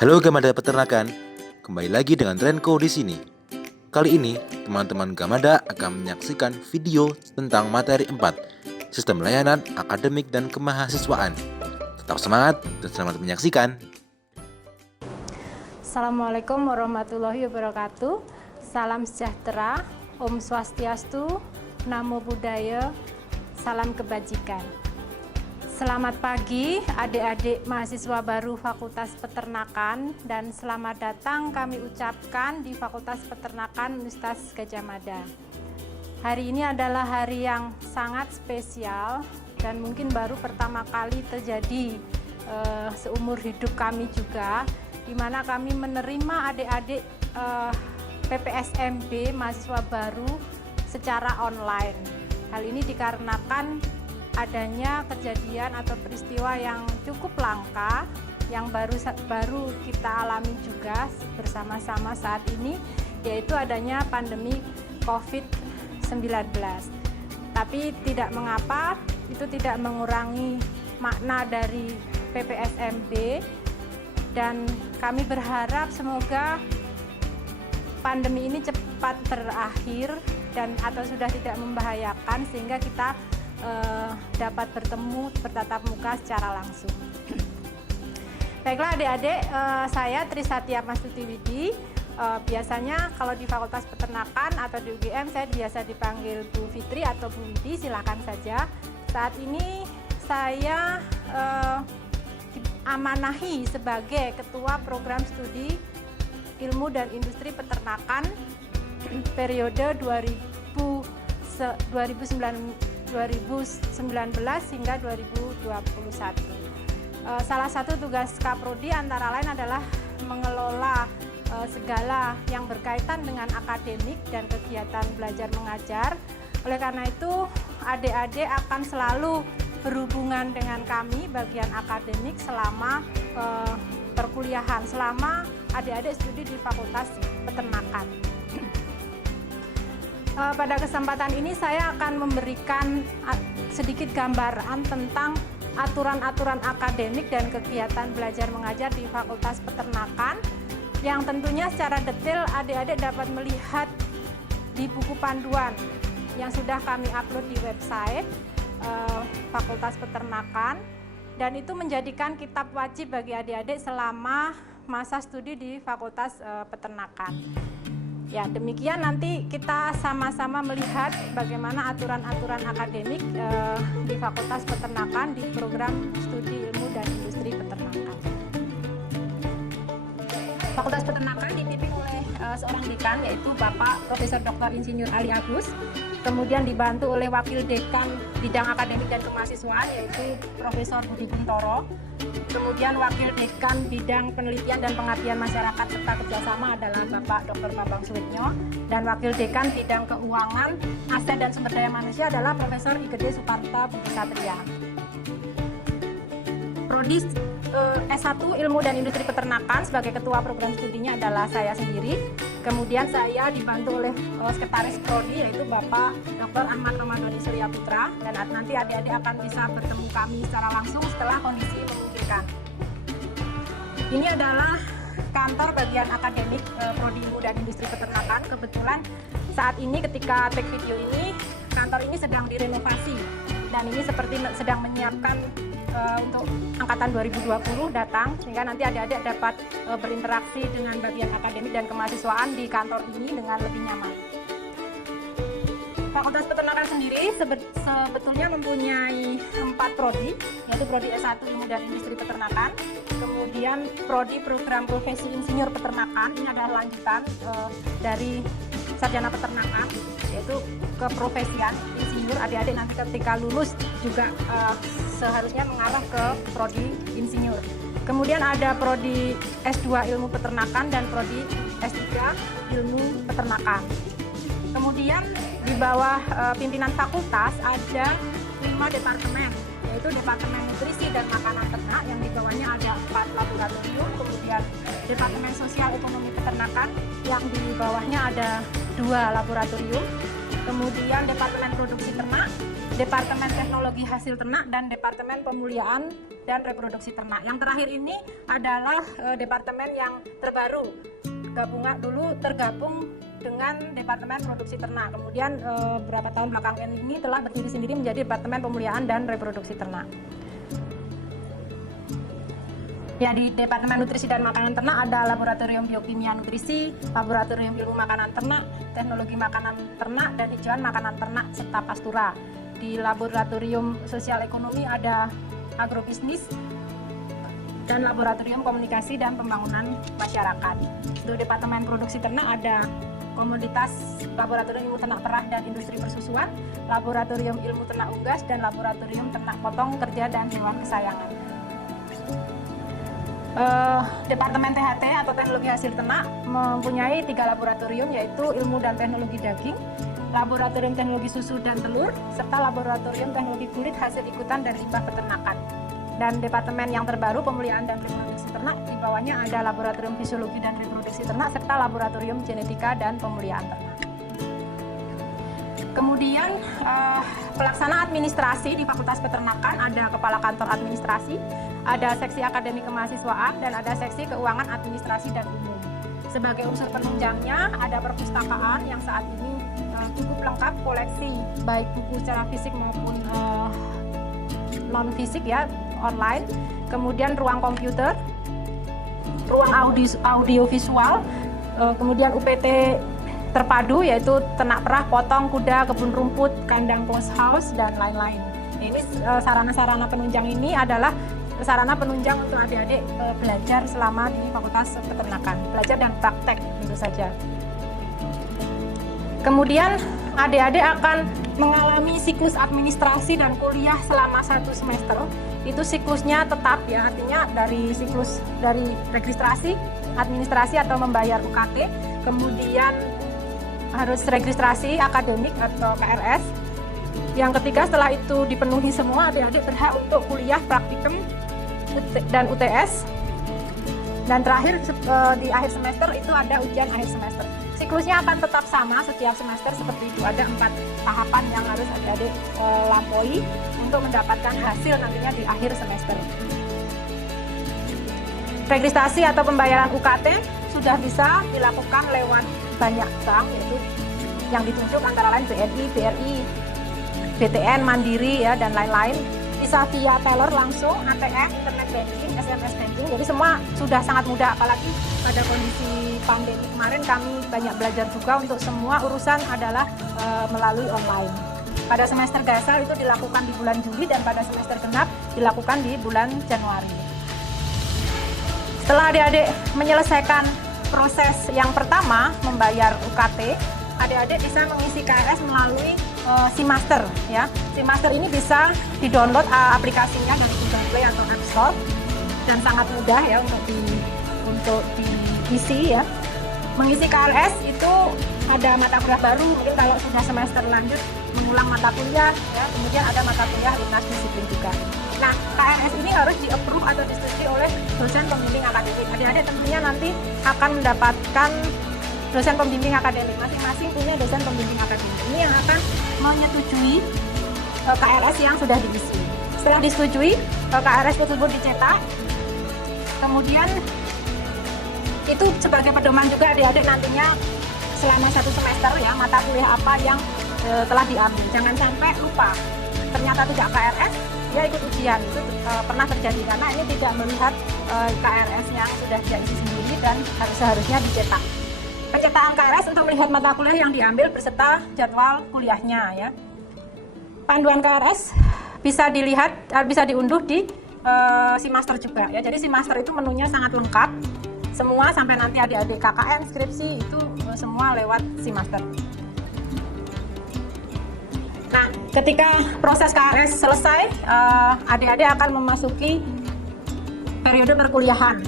Halo Gamada Peternakan, kembali lagi dengan Renko di sini. Kali ini, teman-teman Gamada akan menyaksikan video tentang materi 4, Sistem Layanan Akademik dan Kemahasiswaan. Tetap semangat dan selamat menyaksikan. Assalamualaikum warahmatullahi wabarakatuh. Salam sejahtera, Om Swastiastu, Namo Buddhaya, salam kebajikan. Selamat pagi adik-adik mahasiswa baru Fakultas Peternakan dan selamat datang kami ucapkan di Fakultas Peternakan Universitas Gadjah Mada. Hari ini adalah hari yang sangat spesial dan mungkin baru pertama kali terjadi seumur hidup kami juga, di mana kami menerima adik-adik PPSMB mahasiswa baru secara online. Hal ini dikarenakan adanya kejadian atau peristiwa yang cukup langka yang baru kita alami juga bersama-sama saat ini, yaitu adanya pandemi COVID-19. Tapi tidak mengapa, itu tidak mengurangi makna dari PPSMB, dan kami berharap semoga pandemi ini cepat berakhir dan atau sudah tidak membahayakan sehingga kita dapat bertemu bertatap muka secara langsung. Baiklah adik-adik, saya Trisatya Mastuti Widi. Biasanya kalau di Fakultas Peternakan atau di UGM saya biasa dipanggil Bu Fitri atau Bu Widi, silakan saja. Saat ini saya diamanahi sebagai Ketua Program Studi Ilmu dan Industri Peternakan periode 2019 hingga 2021. Salah satu tugas Kaprodi antara lain adalah mengelola segala yang berkaitan dengan akademik dan kegiatan belajar mengajar. Oleh karena itu, adik-adik akan selalu berhubungan dengan kami bagian akademik selama perkuliahan, selama adik-adik studi di Fakultas Peternakan. Pada kesempatan ini saya akan memberikan sedikit gambaran tentang aturan-aturan akademik dan kegiatan belajar mengajar di Fakultas Peternakan yang tentunya secara detail adik-adik dapat melihat di buku panduan yang sudah kami upload di website Fakultas Peternakan, dan itu menjadikan kitab wajib bagi adik-adik selama masa studi di Fakultas Peternakan. Ya, demikian nanti kita sama-sama melihat bagaimana aturan-aturan akademik di Fakultas Peternakan di program Studi Ilmu dan Industri Peternakan. Fakultas Peternakan dipimpin oleh seorang dekan, yaitu Bapak Profesor Dr. Insinyur Ali Agus. Kemudian dibantu oleh Wakil Dekan Bidang Akademik dan Kemahasiswaan, yaitu Profesor Budi Buntoro. Kemudian Wakil Dekan Bidang Penelitian dan Pengabdian Masyarakat serta Kerjasama adalah Bapak Dr. Bambang Suwitnyo, dan Wakil Dekan Bidang Keuangan, Aset dan Sumber Daya Manusia adalah Profesor Igede Suparta Budi Satria. Prodi S1 Ilmu dan Industri Peternakan sebagai ketua program studinya adalah saya sendiri. Kemudian saya dibantu oleh sekretaris prodi, yaitu Bapak Dr. Ahmad Ramadhani Surya Putra, dan nanti adik-adik akan bisa bertemu kami secara langsung setelah kondisi memungkinkan. Ini adalah kantor bagian akademik Prodi Ilmu dan Industri Peternakan. Kebetulan saat ini ketika take video ini, kantor ini sedang direnovasi, dan ini seperti sedang menyiapkan untuk angkatan 2020 datang, sehingga nanti adik-adik dapat berinteraksi dengan bagian akademik dan kemahasiswaan di kantor ini dengan lebih nyaman. Fakultas Peternakan sendiri sebetulnya mempunyai 4 prodi, yaitu Prodi S1 Ilmu dan Industri Peternakan, kemudian Prodi Program Profesi Insinyur Peternakan, ini adalah lanjutan dari Sarjana Peternakan, yaitu keprofesian insinyur. Adik-adik nanti ketika lulus juga seharusnya mengarah ke prodi insinyur. Kemudian ada prodi S2 Ilmu Peternakan dan prodi S3 Ilmu Peternakan. Kemudian di bawah pimpinan fakultas ada 5 departemen, yaitu Departemen Nutrisi dan Makanan Ternak yang di bawahnya ada 4 laboratorium, kemudian Departemen Sosial Ekonomi Peternakan yang di bawahnya ada 2 laboratorium, kemudian Departemen Produksi Ternak Departemen Teknologi Hasil Ternak, dan Departemen Pemuliaan dan Reproduksi Ternak. Yang terakhir ini adalah departemen yang terbaru, tergabung dengan Departemen Produksi Ternak. Kemudian beberapa tahun belakangan ini telah berdiri sendiri menjadi Departemen Pemuliaan dan Reproduksi Ternak. Ya, di Departemen Nutrisi dan Makanan Ternak ada Laboratorium Biokimia Nutrisi, Laboratorium Ilmu Makanan Ternak, Teknologi Makanan Ternak, dan Hijauan Makanan Ternak serta Pastura. Di Laboratorium Sosial Ekonomi ada Agrobisnis dan Laboratorium Komunikasi dan Pembangunan Masyarakat. Di Departemen Produksi Ternak ada Komoditas, Laboratorium Ilmu Ternak Perah dan Industri Persusuan, Laboratorium Ilmu Ternak Unggas, dan Laboratorium Ternak Potong Kerja dan Hewan Kesayangan. Departemen THT atau Teknologi Hasil Ternak mempunyai 3 laboratorium, yaitu Ilmu dan Teknologi Daging, Laboratorium Teknologi Susu dan Telur, serta Laboratorium Teknologi Kulit Hasil Ikutan dan Limbah Peternakan. Dan departemen yang terbaru, Pemuliaan dan Reproduksi Ternak, di bawahnya ada Laboratorium Fisiologi dan Reproduksi Ternak serta Laboratorium Genetika dan Pemuliaan Ternak. Kemudian pelaksana administrasi di Fakultas Peternakan ada Kepala Kantor Administrasi, ada Seksi Akademik Kemahasiswaan, dan ada Seksi Keuangan Administrasi dan Umum. Sebagai unsur penunjangnya ada perpustakaan yang saat ini cukup lengkap koleksi, baik buku secara fisik maupun non fisik ya, online. Kemudian ruang komputer, ruang audio visual, kemudian UPT terpadu yaitu ternak perah, potong, kuda, kebun rumput, kandang close house, dan lain-lain. Ini sarana-sarana penunjang ini adalah sarana penunjang untuk adik-adik belajar selama di Fakultas Peternakan, belajar dan praktek tentu saja. Kemudian adik-adik akan mengalami siklus administrasi dan kuliah selama 1 semester. Itu siklusnya tetap ya, artinya dari siklus dari registrasi, administrasi atau membayar UKT, kemudian harus registrasi akademik atau KRS. Yang ketiga, setelah itu dipenuhi semua, adik-adik berhak untuk kuliah praktikum dan UTS. Dan terakhir di akhir semester itu ada ujian akhir semester. Siklusnya akan tetap sama setiap semester seperti itu. Ada 4 tahapan yang harus adik-adik lampaui untuk mendapatkan hasil nantinya di akhir semester. Registrasi atau pembayaran UKT sudah bisa dilakukan lewat banyak bank, yaitu yang ditunjuk antara lain BNI, BRI, BTN, Mandiri ya, dan lain-lain. Bisa via teller langsung, ATM, internet banking, SMS banking. Jadi semua sudah sangat mudah, apalagi pada kondisi pandemi kemarin kami banyak belajar juga untuk semua urusan adalah melalui online. Pada semester dasar itu dilakukan di bulan Juli dan pada semester genap dilakukan di bulan Januari. Setelah adik-adik menyelesaikan proses yang pertama membayar UKT, adik-adik bisa mengisi KRS melalui SIMaster ya. SIMaster ini bisa di-download aplikasinya dari Google Play atau App Store dan sangat mudah ya untuk diisi ya. Mengisi KRS itu ada mata kuliah baru, mungkin kalau sudah semester lanjut mengulang mata kuliah ya, kemudian ada mata kuliah lintas disiplin juga. Nah, KRS ini harus di-approve atau disetujui oleh dosen pembimbing akademik. Adik-adik tentunya nanti akan mendapatkan dosen pembimbing akademik, masing-masing punya dosen pembimbing akademik. Ini yang akan menyetujui KRS yang sudah diisi. Setelah disetujui, KRS tersebut dicetak, kemudian itu sebagai pedoman juga adik-adik nantinya selama 1 semester ya, mata kuliah apa yang telah diambil. Jangan sampai lupa, ternyata tidak KRS, dia ikut ujian. Itu pernah terjadi karena ini tidak melihat KRS yang sudah dia isi sendiri dan seharusnya dicetak. Pencetakan KRS untuk melihat mata kuliah yang diambil beserta jadwal kuliahnya ya. Panduan KRS bisa dilihat, bisa diunduh di SIMaster juga ya. Jadi SIMaster itu menunya sangat lengkap. Semua sampai nanti adik-adik KKN, skripsi itu semua lewat SIMaster. Nah, ketika proses KRS selesai, adik-adik akan memasuki periode perkuliahan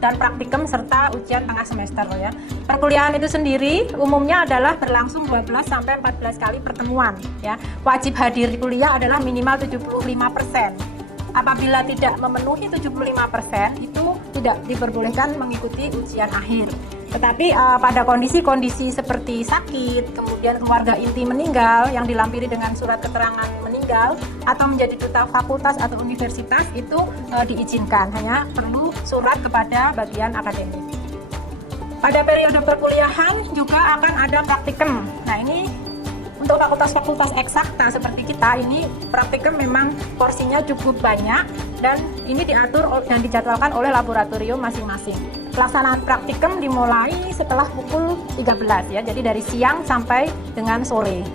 dan praktikum serta ujian tengah semester ya. Perkuliahan itu sendiri umumnya adalah berlangsung 12 sampai 14 kali pertemuan ya. Wajib hadir di kuliah adalah minimal 75%. Apabila tidak memenuhi 75%, itu tidak diperbolehkan mengikuti ujian akhir. Tetapi pada kondisi-kondisi seperti sakit, kemudian keluarga inti meninggal yang dilampiri dengan surat keterangan meninggal tunggal atau menjadi duta fakultas atau universitas itu diizinkan, hanya perlu surat kepada bagian akademik. Pada periode perkuliahan juga akan ada praktikum. Nah, ini untuk fakultas-fakultas eksakta seperti kita, ini praktikum memang porsinya cukup banyak dan ini diatur dan dijadwalkan oleh laboratorium masing-masing. Pelaksanaan praktikum dimulai setelah pukul 13 ya, jadi dari siang sampai dengan sore.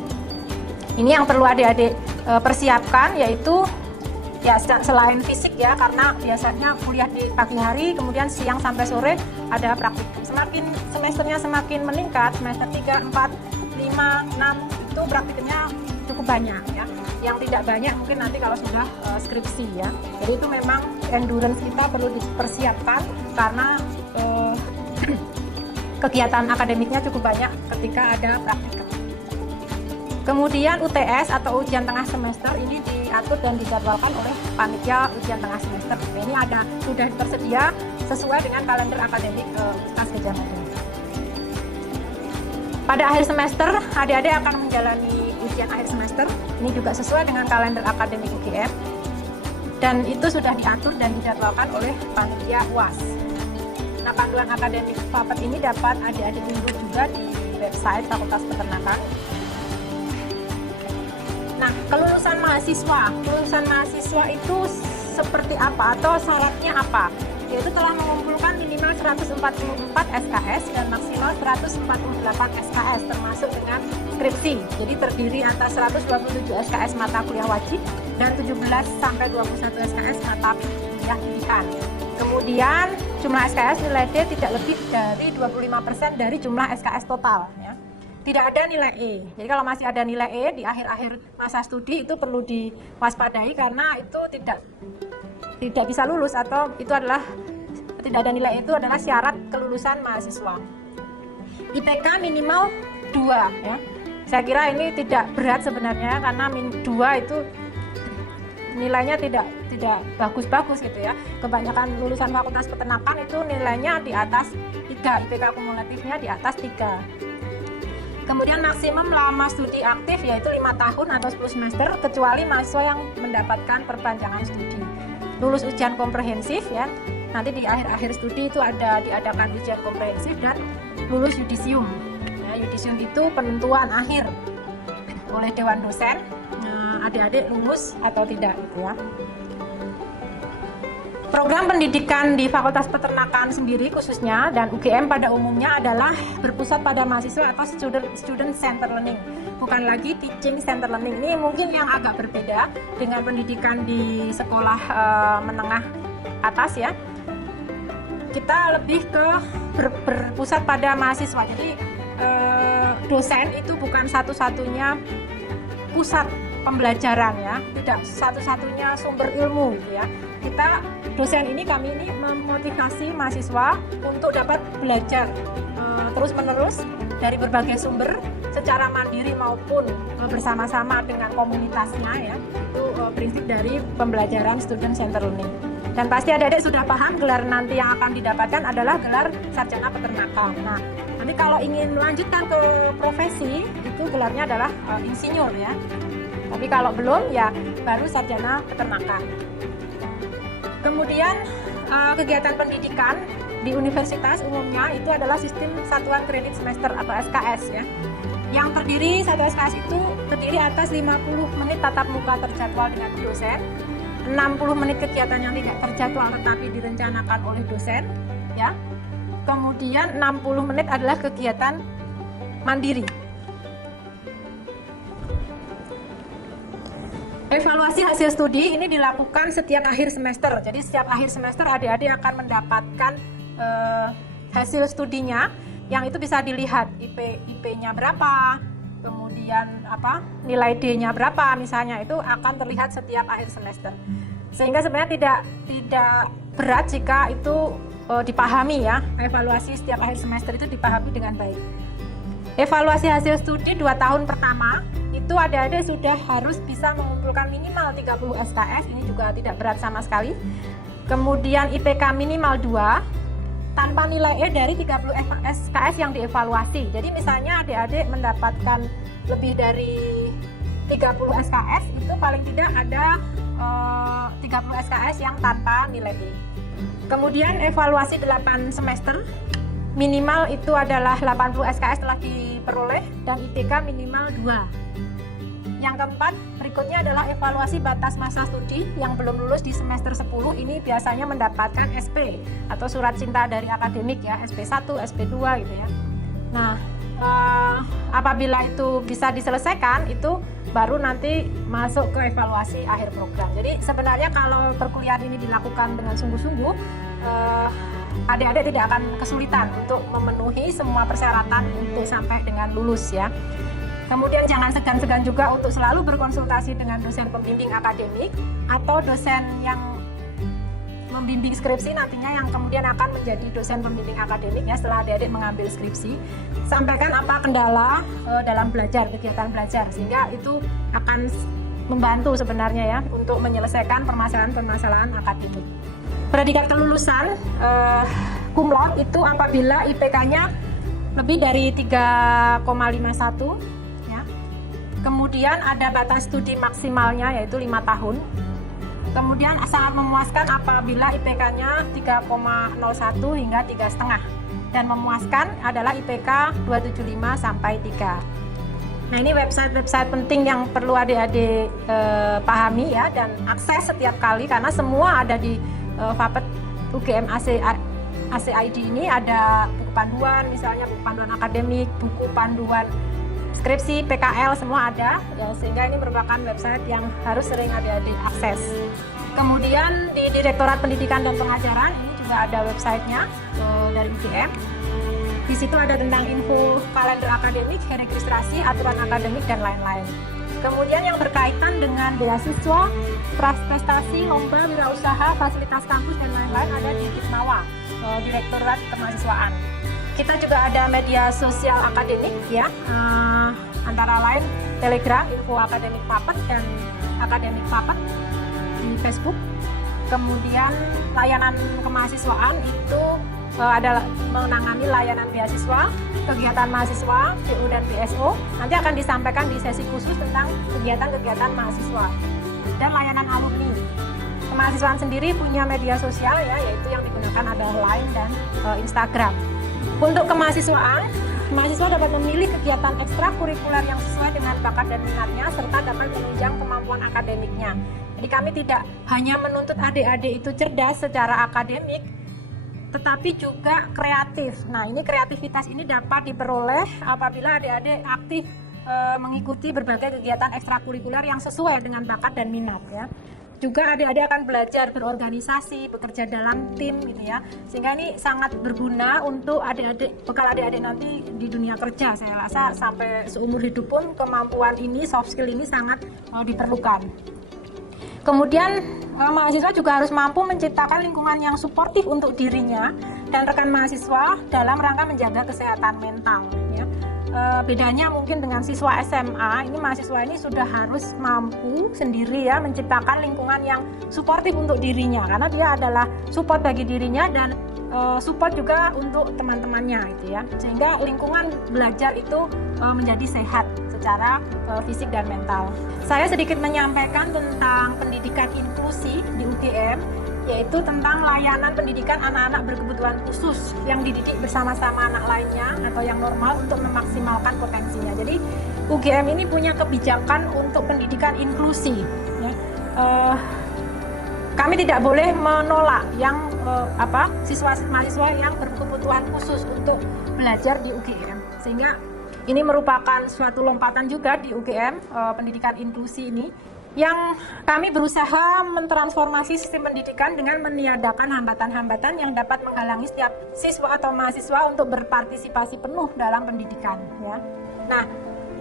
Ini yang perlu adik-adik persiapkan, yaitu ya selain fisik ya, karena biasanya kuliah di pagi hari, kemudian siang sampai sore ada praktikum. Semakin semesternya semakin meningkat, semester 3, 4, 5, 6 itu praktikumnya cukup banyak ya. Yang tidak banyak mungkin nanti kalau sudah skripsi ya. Jadi itu memang endurance kita perlu dipersiapkan karena kegiatan akademiknya cukup banyak ketika ada praktikum. Kemudian UTS atau ujian tengah semester ini diatur dan dijadwalkan oleh panitia ujian tengah semester. Ini sudah tersedia sesuai dengan kalender akademik Universitas Gadjah Mada. Pada akhir semester, adik-adik akan menjalani ujian akhir semester. Ini juga sesuai dengan kalender akademik UGM. Dan itu sudah diatur dan dijadwalkan oleh panitia UAS. Nah, panduan akademik FAPET ini dapat adik-adik unduh juga di website Fakultas Peternakan. Nah, kelulusan mahasiswa itu seperti apa atau syaratnya apa? Yaitu telah mengumpulkan minimal 144 SKS dan maksimal 148 SKS termasuk dengan skripsi. Jadi terdiri atas 127 SKS mata kuliah wajib dan 17 sampai 21 SKS mata kuliah pilihan. Kemudian jumlah SKS nilai D tidak lebih dari 25% dari jumlah SKS total ya. Tidak ada nilai E. Jadi kalau masih ada nilai E di akhir-akhir masa studi itu perlu diwaspadai karena itu tidak bisa lulus atau itu adalah tidak ada nilai itu adalah syarat kelulusan mahasiswa. IPK minimal 2 ya. Saya kira ini tidak berat sebenarnya karena 2 itu nilainya tidak bagus-bagus gitu ya. Kebanyakan lulusan Fakultas Peternakan itu nilainya di atas 3, IPK kumulatifnya di atas 3. Kemudian maksimum lama studi aktif yaitu 5 tahun atau 10 semester kecuali mahasiswa yang mendapatkan perpanjangan studi. Lulus ujian komprehensif ya. Nanti di akhir-akhir studi itu diadakan ujian komprehensif dan lulus yudisium. Ya, yudisium itu penentuan akhir oleh dewan dosen adik-adik lulus atau tidak gitu ya. Program pendidikan di Fakultas Peternakan sendiri khususnya dan UGM pada umumnya adalah berpusat pada mahasiswa atau student center learning, bukan lagi teaching center learning. Ini mungkin yang agak berbeda dengan pendidikan di sekolah menengah atas ya. Kita lebih ke berpusat pada mahasiswa. Jadi dosen itu bukan satu-satunya pusat pembelajaran ya, tidak satu-satunya sumber ilmu gitu ya. Kami ini memotivasi mahasiswa untuk dapat belajar terus-menerus dari berbagai sumber secara mandiri maupun bersama-sama dengan komunitasnya ya. Itu prinsip dari pembelajaran student center learning. Dan pasti adik-adik sudah paham gelar nanti yang akan didapatkan adalah gelar sarjana peternakan. Nah, nanti kalau ingin melanjutkan ke profesi itu gelarnya adalah insinyur ya. Tapi kalau belum ya baru sarjana peternakan. Kemudian kegiatan pendidikan di universitas umumnya itu adalah sistem satuan kredit semester atau SKS ya. Yang satu SKS itu terdiri atas 50 menit tatap muka terjadwal dengan dosen, 60 menit kegiatan yang tidak terjadwal tetapi direncanakan oleh dosen ya. Kemudian 60 menit adalah kegiatan mandiri. Evaluasi hasil studi ini dilakukan setiap akhir semester. Jadi setiap akhir semester adik-adik akan mendapatkan hasil studinya yang itu bisa dilihat IP-nya berapa, kemudian nilai D-nya berapa misalnya, itu akan terlihat setiap akhir semester. Sehingga sebenarnya tidak berat jika itu dipahami ya. Evaluasi setiap akhir semester itu dipahami dengan baik. Evaluasi hasil studi 2 tahun pertama itu adik-adik sudah harus bisa mengumpulkan minimal 30 SKS, ini juga tidak berat sama sekali. Kemudian IPK minimal 2 tanpa nilai E dari 30 SKS yang dievaluasi. Jadi misalnya adik-adik mendapatkan lebih dari 30 SKS itu paling tidak ada 30 SKS yang tanpa nilai E. Kemudian evaluasi 8 semester, minimal itu adalah 80 SKS telah diperoleh dan IPK minimal 2. Yang keempat, berikutnya adalah evaluasi batas masa studi yang belum lulus di semester 10. Ini biasanya mendapatkan SP atau surat cinta dari akademik ya, SP1, SP2 gitu ya. Nah, apabila itu bisa diselesaikan, itu baru nanti masuk ke evaluasi akhir program. Jadi sebenarnya kalau perkuliahan ini dilakukan dengan sungguh-sungguh, adik-adik tidak akan kesulitan untuk memenuhi semua persyaratan untuk sampai dengan lulus ya. Kemudian jangan segan-segan juga untuk selalu berkonsultasi dengan dosen pembimbing akademik atau dosen yang membimbing skripsi nantinya yang kemudian akan menjadi dosen pembimbing akademik ya setelah adik-adik mengambil skripsi. Sampaikan apa kendala dalam belajar, kegiatan belajar, sehingga itu akan membantu sebenarnya ya untuk menyelesaikan permasalahan-permasalahan akademik. Predikat kelulusan cum laude itu apabila IPK-nya lebih dari 3,51 ya. Kemudian ada batas studi maksimalnya yaitu 5 tahun. Kemudian sangat memuaskan apabila IPK-nya 3,01 hingga 3,5. Dan memuaskan adalah IPK 275 sampai 3. Nah, ini website-website penting yang perlu adik-adik pahami ya dan akses setiap kali karena semua ada di Fapet UGM ACID ini. Ada buku panduan, misalnya buku panduan akademik, buku panduan skripsi, PKL, semua ada ya, sehingga ini merupakan website yang harus sering adik-adik akses. Kemudian di Direktorat Pendidikan dan Pengajaran ini juga ada websitenya dari UGM. Di situ ada tentang info kalender akademik, registrasi, aturan akademik, dan lain-lain. Kemudian yang berkaitan dengan beasiswa, prestasi, lomba, wirausaha, fasilitas kampus, dan lain-lain ada di Ditmawa, Direktorat Kemahasiswaan. Kita juga ada media sosial akademik ya, antara lain Telegram, info akademik Fapet, dan akademik Fapet di Facebook. Kemudian layanan kemahasiswaan itu adalah menangani layanan beasiswa, kegiatan mahasiswa, PU dan BSO. Nanti akan disampaikan di sesi khusus tentang kegiatan-kegiatan mahasiswa. Dan layanan alumni. Kemahasiswaan sendiri punya media sosial ya, yaitu yang digunakan adalah Line dan Instagram. Untuk kemahasiswaan, mahasiswa dapat memilih kegiatan ekstrakurikuler yang sesuai dengan bakat dan minatnya serta dapat menunjang kemampuan akademiknya. Jadi kami tidak hanya menuntut adik-adik itu cerdas secara akademik, tetapi juga kreatif. Nah, ini kreativitas ini dapat diperoleh apabila adik-adik aktif mengikuti berbagai kegiatan ekstrakurikuler yang sesuai dengan bakat dan minat ya. Juga adik-adik akan belajar berorganisasi, bekerja dalam tim gitu ya. Sehingga ini sangat berguna untuk adik-adik, bekal adik-adik nanti di dunia kerja. Saya rasa sampai seumur hidup pun kemampuan ini, soft skill ini sangat diperlukan. Kemudian mahasiswa juga harus mampu menciptakan lingkungan yang suportif untuk dirinya dan rekan mahasiswa dalam rangka menjaga kesehatan mental ya. Bedanya mungkin dengan siswa SMA, ini mahasiswa ini sudah harus mampu sendiri ya menciptakan lingkungan yang suportif untuk dirinya karena dia adalah support bagi dirinya dan support juga untuk teman-temannya gitu ya. Sehingga lingkungan belajar itu menjadi sehat secara fisik dan mental. Saya sedikit menyampaikan tentang pendidikan inklusi di UGM, yaitu tentang layanan pendidikan anak-anak berkebutuhan khusus yang dididik bersama-sama anak lainnya atau yang normal untuk memaksimalkan potensinya. Jadi UGM ini punya kebijakan untuk pendidikan inklusi. Ya. Kami tidak boleh menolak yang mahasiswa yang berkebutuhan khusus untuk belajar di UGM, sehingga ini merupakan suatu lompatan juga di UGM pendidikan inklusi ini yang kami berusaha mentransformasi sistem pendidikan dengan meniadakan hambatan-hambatan yang dapat menghalangi setiap siswa atau mahasiswa untuk berpartisipasi penuh dalam pendidikan ya. Nah,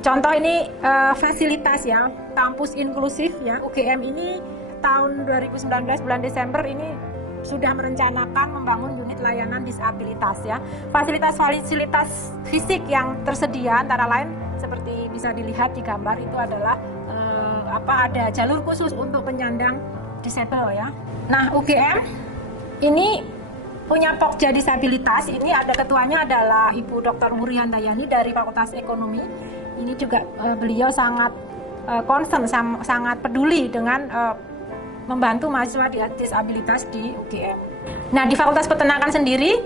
contoh ini fasilitas ya, kampus inklusif ya. UGM ini tahun 2019 bulan Desember ini sudah merencanakan membangun unit layanan disabilitas ya. Fasilitas-fasilitas fisik yang tersedia antara lain seperti bisa dilihat di gambar itu adalah ada jalur khusus untuk penyandang disabel ya. Nah, UGM ini punya Pokja disabilitas. Ini ada ketuanya adalah Ibu Dr. Muri Handayani dari Fakultas Ekonomi. Ini juga beliau sangat concern, sangat peduli dengan membantu mahasiswa disabilitas di UGM. Nah, di Fakultas Peternakan sendiri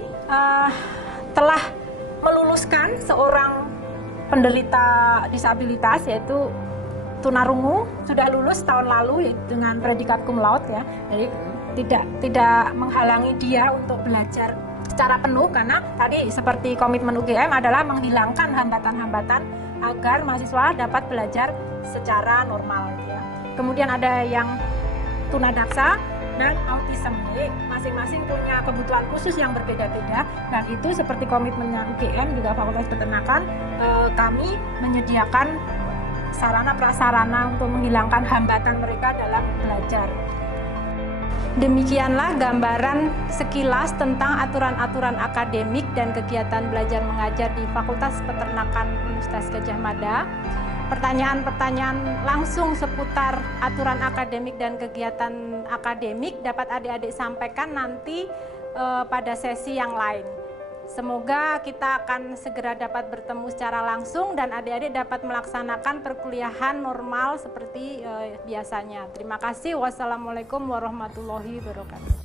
telah meluluskan seorang penderita disabilitas, yaitu tunarungu, sudah lulus tahun lalu dengan predikat cum laude ya. Jadi tidak menghalangi dia untuk belajar secara penuh, karena tadi seperti komitmen UGM adalah menghilangkan hambatan-hambatan agar mahasiswa dapat belajar secara normal ya. Kemudian ada yang tunadaksa dan autism, jadi masing-masing punya kebutuhan khusus yang berbeda-beda, dan itu seperti komitmennya UGM juga Fakultas Peternakan, kami menyediakan sarana prasarana untuk menghilangkan hambatan mereka dalam belajar. Demikianlah gambaran sekilas tentang aturan-aturan akademik dan kegiatan belajar mengajar di Fakultas Peternakan Universitas Gadjah Mada. Pertanyaan-pertanyaan langsung seputar aturan akademik dan kegiatan akademik dapat adik-adik sampaikan nanti pada sesi yang lain. Semoga kita akan segera dapat bertemu secara langsung dan adik-adik dapat melaksanakan perkuliahan normal seperti biasanya. Terima kasih. Wassalamualaikum warahmatullahi wabarakatuh.